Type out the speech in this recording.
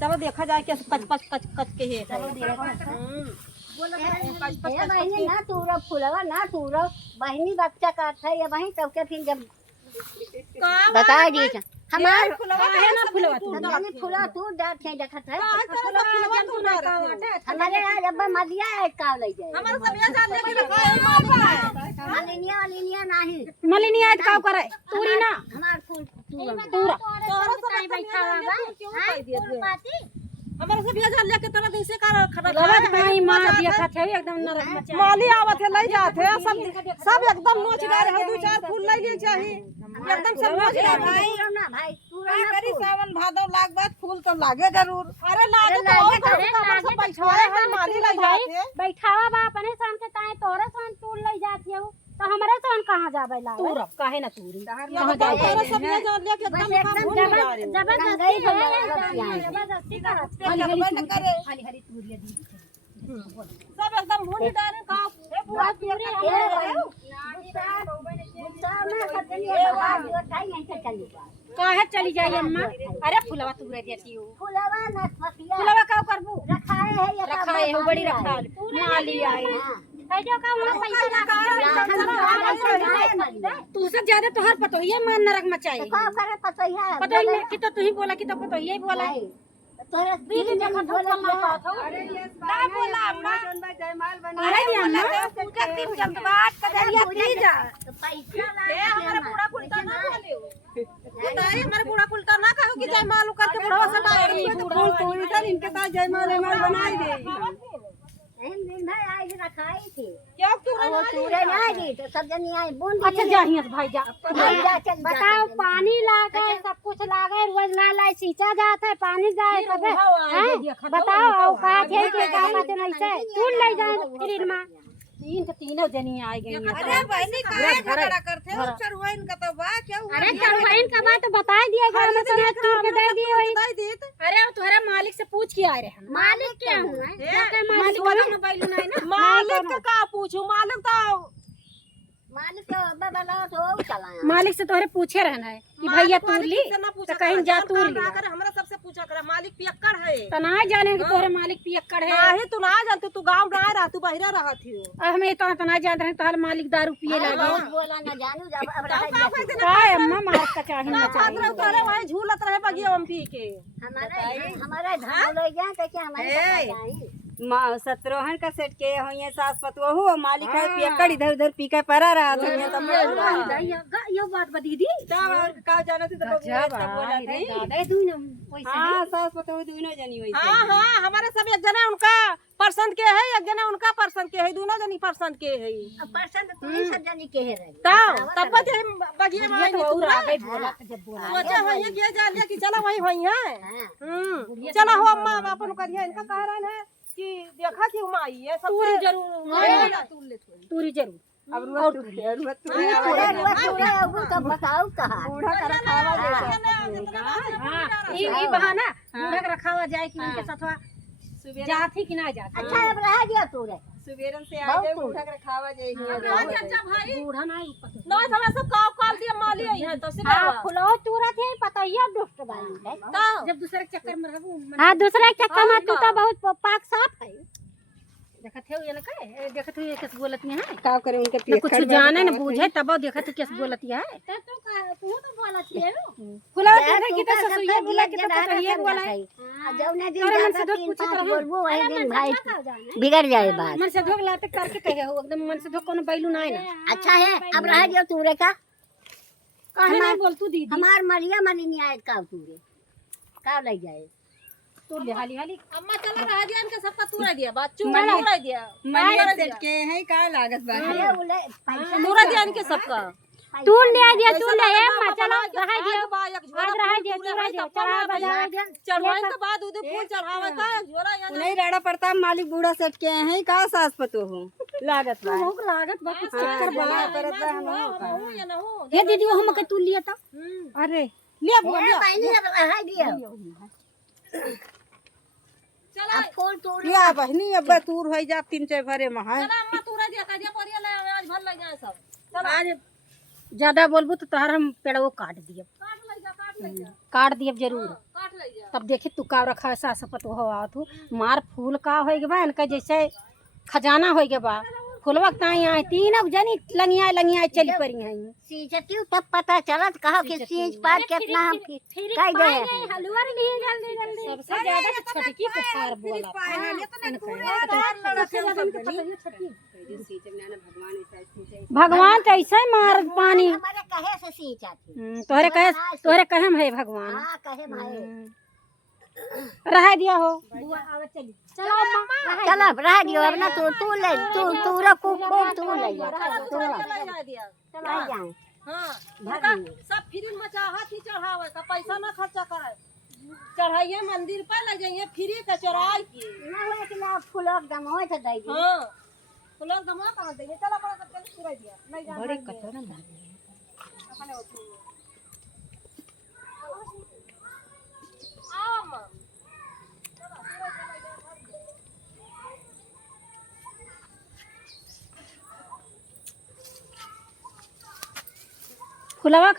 चलो देखा जाए कि कच कच कच कच के है। चलो देखो बहनी ना तूरा फुलवा ना तूरा बहनी बच्चा काट है या वहीं तब के फिर जब बता दी हमार फुलवा है ना फुलवा तू हमने फुला तू डाट है देखत है फुलवा तू ना हमारे यहाँ जब मदिया है का ले जाए हमारा सब ये जान ले कि रखा मलिनिया नहीं मलिनिया का करे तूरी ना हमार फूल तूरा तोरा सब बैठा हुआ क्यों कह दिए तू हमारा सब ये जान ले के तरह जैसे कर खड़ा लगा नहीं मार दिया खाते एकदम नरक मचा माली आवत है ले जाते हैं सब एकदम नोच रहे हैं दो चार फूल ले लिए चाहिए एकदम सब नोच रहे भाई ना भाई पूरा का करी सावन भादो लाग बाद फूल तो लागे जरूर अरे लागे तो और हमारा सब बैठाए हैं माली ले जाते बैठावा बा अपने सन के ताए तोरे सन तूल ले जाती हो तो हमारे सन कहां जाबे ला तू रब काहे ना तूरी कहां जाए तोरा सब ये जान ले के एकदम जबरदस्ती करत हरी हरी तूरिया दी सब एकदम भूल डाले का ए बुआ तूरी काहे चली जाई अम्मा अरे फुलवा तूरे देती हो फुलवा ना फसिया फुलवा का करबू रखाए है या रखाए हो बड़ी रखा माली आई है जो का वहां पैसा लगा तू सब ज्यादा तोहर पतो ये मान नरक मचाई का करे पतैया पता ही नहीं कि तो तू ही बोला कि तो पतो ये बोला तोरे दीदी देखो बोले अरे ये ना बोला अम्मा जयमाल बना अरे ये अम्मा उनका दिन जब बात कदरिया थी जा पैसा ए हमारे बूढ़ा कुलटा ना बोले बताइए हमारे बूढ़ा कुलटा ना कहो कि जयमाल करके बुढ़वा से डायरेक्ट फूल तो इधर इनके साथ जयमाल बनाई दे एहन दिन भाई आज रखाई थी क्या तू वो तूरे ना दी तो सब जनी आई बूंद अच्छा जाहिए भाई जा बताओ पानी लागे सब कुछ लागे रोज ना लाई सींचा जाता है पानी जाए कबे बताओ औकात है कि का बात नहीं से तूल ले जाए फिर मां तीन के तीनों जनी आ गई अरे बहनी काहे झगड़ा करते हो चरवाइन का तो बा क्या हुआ अरे चरवाइन का बात बता दिए घर में तो तू के दे दिए वही अरे तुम्हारे मालिक से पूछ के आए रहे मालिक क्या हुआ है मालिक वाला ना बैलू नहीं ना मालिक का पूछू मालिक तो मालिक तो बाबा तो चलाया मालिक से तोहरे पूछे रहना है कि भैया तूर ली तो कहीं जा तूर ली हमरा सबसे पूछा करे मालिक पियक्कड़ है तो ना जाने कि तोहरे मालिक पियक्कड़ है काहे तू ना जानते तू गांव में रह तू बहिरा रहा थी हमें तो ना जान रहे तोहरे मालिक दारू पिए लगे बोला ना जानू जब अब रह काय अम्मा मार का चाहिए ना छात्र तोरे वही झूलत रहे बगिया हम पी के हमारा धान ले जा तो क्या हमारे सत्रोहन का सेट के हो ये सास पतवा हो मालिक है पियक्कड़ इधर उधर पी के परा रहा था ये तब ये बात बता दीदी तब का जाना थी तो बोला थे हां सास पतवा दोनों जनी वही हां हां हमारे सब एक जना उनका पसंद के है एक जना उनका पसंद के है दोनों जनी पसंद के है पसंद तू सब जनी के है तब बगिए में तू आ गई बोला जब बोला सोचा हो ये किया जा लिया कि चलो वही वही है चलो हो अम्मा अपन करिए इनका कह रहा है कि देखा कि हम आई है सब तूरी जरूर तूरी जरूर अब और तू बताओ कहां बूढ़ा का रखावा हां ई बहाना बूढ़ा का रखावा जाए कि उनके साथवा जाती कि ना जाती अच्छा अब रह गया तू रे सुबेरन से आ जाए बूढ़ा का रखावा जाए अच्छा भाई बूढ़ा ना ना सब सब काव काव दिया माली आई है तो सिर्फ हां फुलो तुरंत है पता ही दुष्ट बाई जब दूसरे के चक्कर में रहबू हां दूसरे के चक्कर में तू तो बहुत पाक साफ है देखत है ये ना कहे देखत है किस बोलत है का करे उनके कुछ जाने न बूझे तब देखत है किस बोलत है तू तो बोलत है फुला दे कि तो ससुया बोला कि तो ये बोला है जौने दिन जाता तीन पांच बोलबो वही दिन भाई बिगड़ जाए बात मन से धोक लाते करके कहे हो एकदम मन से धोक कोनो बैलू ना है ना अच्छा है अब रह गया तू रे का काहे नहीं बोल तू दीदी हमार मरिया मनी नहीं आए का तू रे का ले जाए तू ले हाली हाली अम्मा चला रहा दिया इनके सबका तूरा दिया बात चूड़ा तूरा दिया मनिया सेट के है का लागत बा अरे उले पैसा तूरा दिया इनके सबका तू ले दिया तू ले चलो रह दियो आज रह दियो तू रह दियो चला बजा चढ़वाने के बाद उधर फूल चढ़ावे का एक झोला या नहीं राड़ा पड़ता मालिक बूढ़ा सेट के हैं का सास पतो हो लागत बा भूख लागत बा कुछ चक्कर बना करत बा हम या ना हो ये दीदी हम के तू लिया था अरे ले बुआ ए पानी अब रह दियो चला अब फूल तोड़ या बहनी अब तूर होई जा तीन चार भरे में है चला अम्मा तूरा दिया का दिया परिया ले आज भर ले जाए सब चल आज ज्यादा बोलबू तो तोहर हम पेड़वो काट दिए काट लइगा काट काट दिए जरूर काट ले जा तब देखी तू का रखा ऐसा सपत हो तू मार फूल का हो गया इनका जैसे खजाना हो गया बा फूलवा ताई आई तीन जनी लंगिया चली पड़ी हैं सींचती हूँ तब पता चलत कहा कि सींच पार कितना हम कह दे हलवा नहीं जल्दी जल्दी सबसे ज्यादा छटकी पसार बोला भगवान तो ऐसे मार पानी हमारे कहे से सींचा थी तोहरे कहे में है भगवान हाँ कहे भाई रह दिया हो बुआ आवे चली चलो अम्मा चल अब रह दियो अब ना तू ले तू रखो खूब तू ले जा तू ले जा दिया ले जाए हाँ उनका सब फ्री में चाहत ही चढ़ावे का पैसा ना खर्चा करे चढ़ाइए मंदिर पर ले जाइए फ्री का चढ़ाई की ना हुए कि ना फूलों दम होए तो दई दी हाँ फूलों दमा कहां देंगे चला पड़ा सब चल पूरा दिया नहीं जा बड़ी कटोरा आओ अम्मा फुलवा